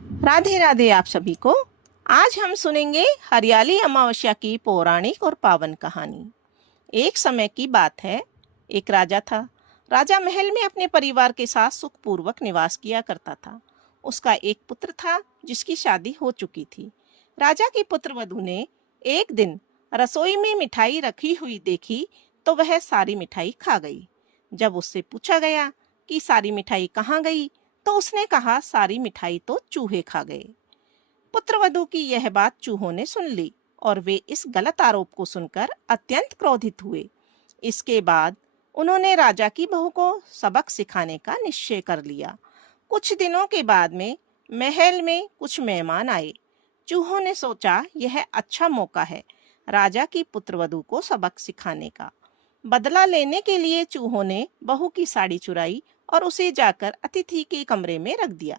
राधे राधे आप सभी को। आज हम सुनेंगे हरियाली अमावस्या की पौराणिक और पावन कहानी। एक समय की बात है, एक राजा था। राजा महल में अपने परिवार के साथ सुखपूर्वक निवास किया करता था। उसका एक पुत्र था जिसकी शादी हो चुकी थी। राजा की पुत्र वधू ने एक दिन रसोई में मिठाई रखी हुई देखी तो वह सारी मिठाई खा गई। जब उससे पूछा गया कि सारी मिठाई कहाँ गई, तो उसने कहा सारी मिठाई तो चूहे खा गए। पुत्रवधू की यह बात चूहों ने सुन ली और वे इस गलत आरोप को सुनकर अत्यंत क्रोधित हुए। इसके बाद उन्होंने राजा की बहू को सबक सिखाने का निश्चय कर लिया। कुछ दिनों के बाद में महल में कुछ मेहमान आए। चूहों ने सोचा यह अच्छा मौका है राजा की पुत्रवधू को सबक सिखाने का। बदला लेने के लिए चूहों ने बहू की साड़ी चुराई और उसे जाकर अतिथि के कमरे में रख दिया।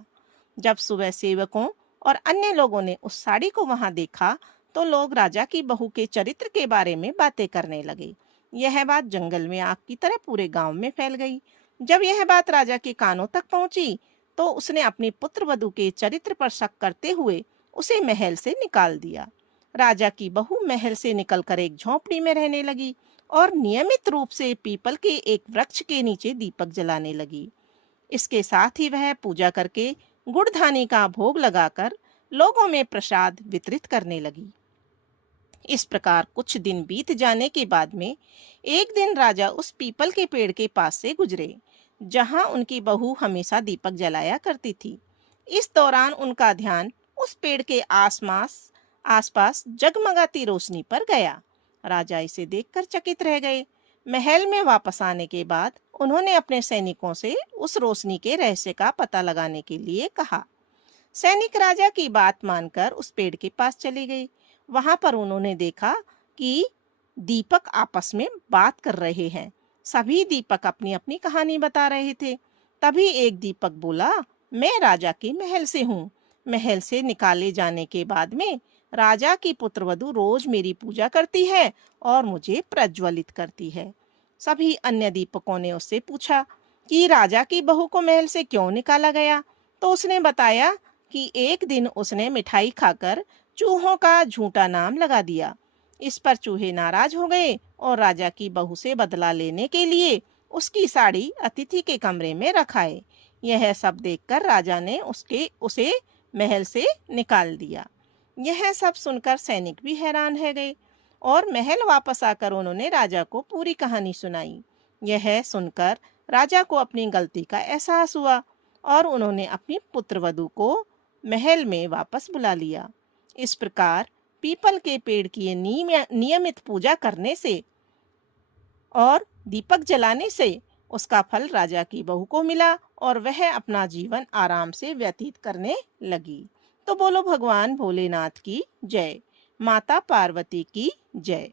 जब सुबह सेवकों और अन्य लोगों ने उस साड़ी को वहां देखा तो लोग राजा की बहू के चरित्र के बारे में बातें करने लगे। यह बात जंगल में आग की तरह पूरे गांव में फैल गई। जब यह बात राजा के कानों तक पहुंची तो उसने अपनी पुत्र वधू के चरित्र पर शक करते हुए उसे महल से निकाल दिया। राजा की बहू महल से निकलकर एक झोंपड़ी में रहने लगी और नियमित रूप से पीपल के एक वृक्ष के नीचे दीपक जलाने लगी। इसके साथ ही वह पूजा करके गुड़ धानी का भोग लगाकर लोगों में प्रसाद वितरित करने लगी। इस प्रकार कुछ दिन बीत जाने के बाद में एक दिन राजा उस पीपल के पेड़ के पास से गुजरे जहां उनकी बहू हमेशा दीपक जलाया करती थी। इस दौरान उनका ध्यान उस पेड़ के आसपास जगमगाती रोशनी पर गया। राजा इसे देखकर चकित रह गए। महल में वापस आने के बाद उन्होंने अपने सैनिकों से उस रोशनी के रहस्य का पता लगाने के लिए कहा। सैनिक राजा की बात मानकर उस पेड़ के पास चले गए। वहां पर उन्होंने देखा कि दीपक आपस में बात कर रहे हैं। सभी दीपक अपनी अपनी कहानी बता रहे थे। तभी एक दीपक बोला, मैं राजा के महल से हूँ। महल से निकाले जाने के बाद में राजा की पुत्रवधू रोज मेरी पूजा करती है और मुझे प्रज्वलित करती है। सभी अन्य दीपकों ने उससे पूछा कि राजा की बहू को महल से क्यों निकाला गया, तो उसने बताया कि एक दिन उसने मिठाई खाकर चूहों का झूठा नाम लगा दिया। इस पर चूहे नाराज हो गए और राजा की बहू से बदला लेने के लिए उसकी साड़ी अतिथि के कमरे में रखाए। यह सब देखकर राजा ने उसे महल से निकाल दिया। यह सब सुनकर सैनिक भी हैरान रह गए और महल वापस आकर उन्होंने राजा को पूरी कहानी सुनाई। यह सुनकर राजा को अपनी गलती का एहसास हुआ और उन्होंने अपनी पुत्रवधू को महल में वापस बुला लिया। इस प्रकार पीपल के पेड़ की नियमित पूजा करने से और दीपक जलाने से उसका फल राजा की बहू को मिला और वह अपना जीवन आराम से व्यतीत करने लगी। तो बोलो भगवान भोलेनाथ की जय, माता पार्वती की जय।